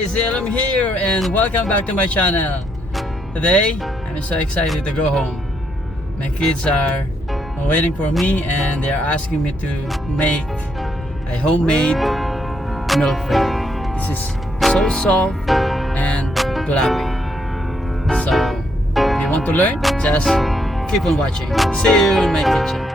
guys, I'm here and welcome back to my channel. Today, I'm so excited to go home. My kids are waiting for me and they are asking me to make a homemade milk bread. This is so soft and fluffy. So, if you want to learn, just keep on watching. See you in my kitchen.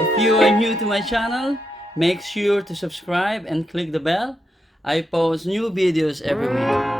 If you are new to my channel, make sure to subscribe and click the bell. I post new videos every week.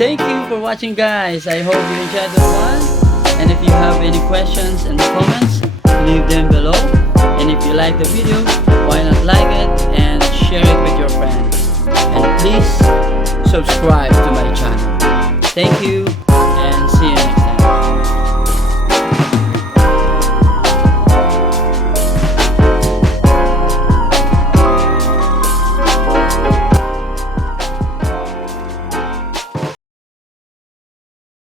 thank you for watching, guys. I hope you enjoyed the one. And if you have any questions in the comments, leave them below. And if you like the video, why not like it and share it with your friends. And please subscribe to my channel. Thank you.